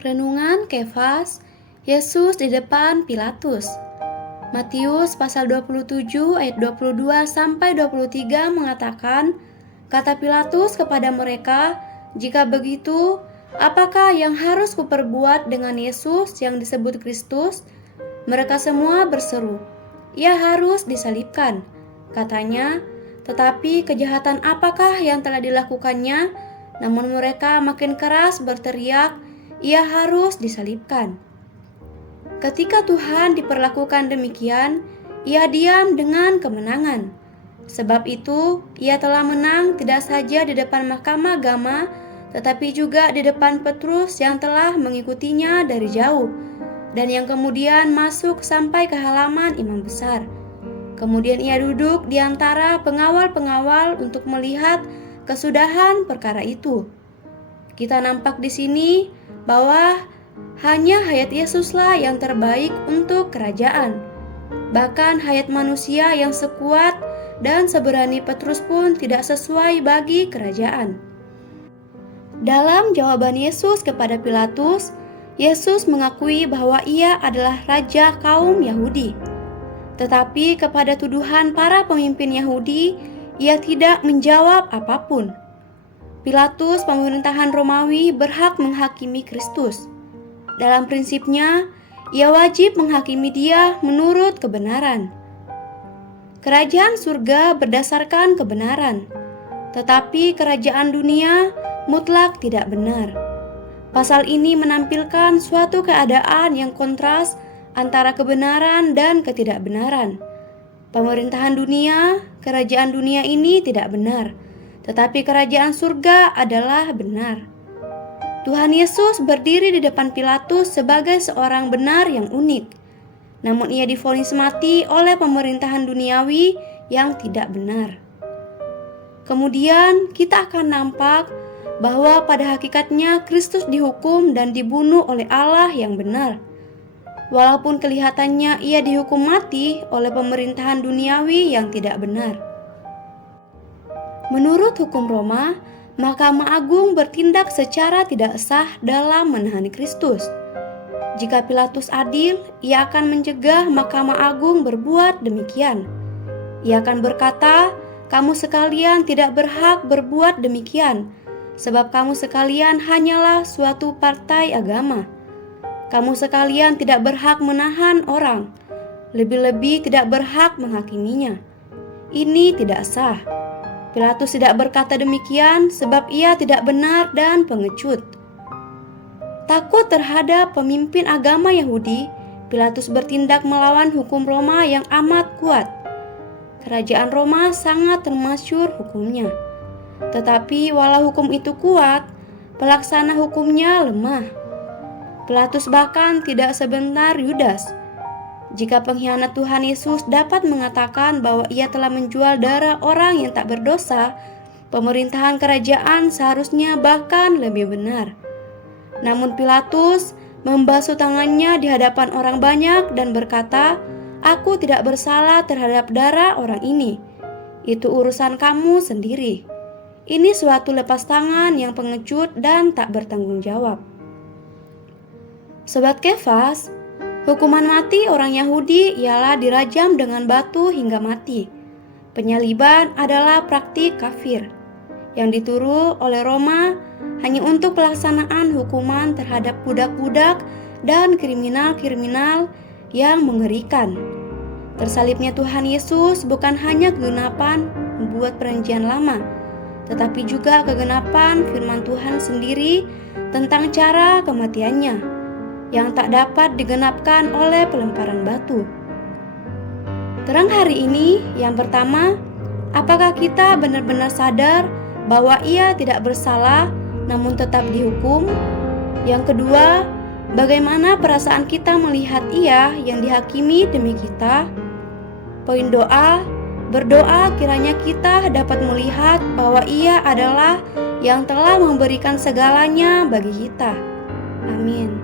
Renungan Kefas, Yesus di depan Pilatus. Matius pasal 27 ayat 22 sampai 23 mengatakan, kata Pilatus kepada mereka, "Jika begitu, apakah yang harus kuperbuat dengan Yesus yang disebut Kristus?" Mereka semua berseru, "Ia harus disalibkan," katanya. Tetapi kejahatan apakah yang telah dilakukannya? Namun mereka makin keras berteriak, "Ia harus disalibkan." Ketika Tuhan diperlakukan demikian, ia diam dengan kemenangan. Sebab itu, ia telah menang tidak saja di depan mahkamah agama, tetapi juga di depan Petrus yang telah mengikutinya dari jauh, dan yang kemudian masuk sampai ke halaman imam besar. Kemudian ia duduk di antara pengawal-pengawal untuk melihat kesudahan perkara itu. Kita nampak di sini bahwa hanya hayat Yesuslah yang terbaik untuk kerajaan. Bahkan hayat manusia yang sekuat dan seberani Petrus pun tidak sesuai bagi kerajaan. Dalam jawaban Yesus kepada Pilatus, Yesus mengakui bahwa ia adalah raja kaum Yahudi. Tetapi kepada tuduhan para pemimpin Yahudi, ia tidak menjawab apapun. Pilatus, pemerintahan Romawi, berhak menghakimi Kristus. Dalam prinsipnya, ia wajib menghakimi dia menurut kebenaran. Kerajaan surga berdasarkan kebenaran, tetapi kerajaan dunia mutlak tidak benar. Pasal ini menampilkan suatu keadaan yang kontras antara kebenaran dan ketidakbenaran. Pemerintahan dunia, kerajaan dunia ini tidak benar, tetapi kerajaan surga adalah benar. Tuhan Yesus berdiri di depan Pilatus sebagai seorang benar yang unik. Namun ia divonis mati oleh pemerintahan duniawi yang tidak benar. Kemudian kita akan nampak bahwa pada hakikatnya Kristus dihukum dan dibunuh oleh Allah yang benar. Walaupun kelihatannya ia dihukum mati oleh pemerintahan duniawi yang tidak benar. Menurut hukum Roma, Mahkamah Agung bertindak secara tidak sah dalam menahan Kristus. Jika Pilatus adil, ia akan mencegah Mahkamah Agung berbuat demikian. Ia akan berkata, "Kamu sekalian tidak berhak berbuat demikian, sebab kamu sekalian hanyalah suatu partai agama. Kamu sekalian tidak berhak menahan orang, lebih-lebih tidak berhak menghakiminya. Ini tidak sah." Pilatus tidak berkata demikian sebab ia tidak benar dan pengecut. Takut terhadap pemimpin agama Yahudi, Pilatus bertindak melawan hukum Roma yang amat kuat. Kerajaan Roma sangat termasyhur hukumnya. Tetapi walau hukum itu kuat, pelaksana hukumnya lemah. Pilatus bahkan tidak sebentar Yudas. Jika pengkhianat Tuhan Yesus dapat mengatakan bahwa ia telah menjual darah orang yang tak berdosa, pemerintahan kerajaan seharusnya bahkan lebih benar. Namun Pilatus membasuh tangannya di hadapan orang banyak dan berkata, "Aku tidak bersalah terhadap darah orang ini. Itu urusan kamu sendiri." Ini suatu lepas tangan yang pengecut dan tak bertanggung jawab. Sobat Kefas, hukuman mati orang Yahudi ialah dirajam dengan batu hingga mati. Penyaliban adalah praktik kafir yang dituruh oleh Roma hanya untuk pelaksanaan hukuman terhadap budak-budak dan kriminal-kriminal yang mengerikan. Tersalibnya Tuhan Yesus bukan hanya kegenapan membuat perjanjian lama, tetapi juga kegenapan firman Tuhan sendiri tentang cara kematiannya yang tak dapat digenapkan oleh pelemparan batu. Terang hari ini, yang pertama, apakah kita benar-benar sadar bahwa ia tidak bersalah namun tetap dihukum? Yang kedua, bagaimana perasaan kita melihat ia yang dihakimi demi kita? Poin doa, berdoa kiranya kita dapat melihat bahwa ia adalah yang telah memberikan segalanya bagi kita. Amin.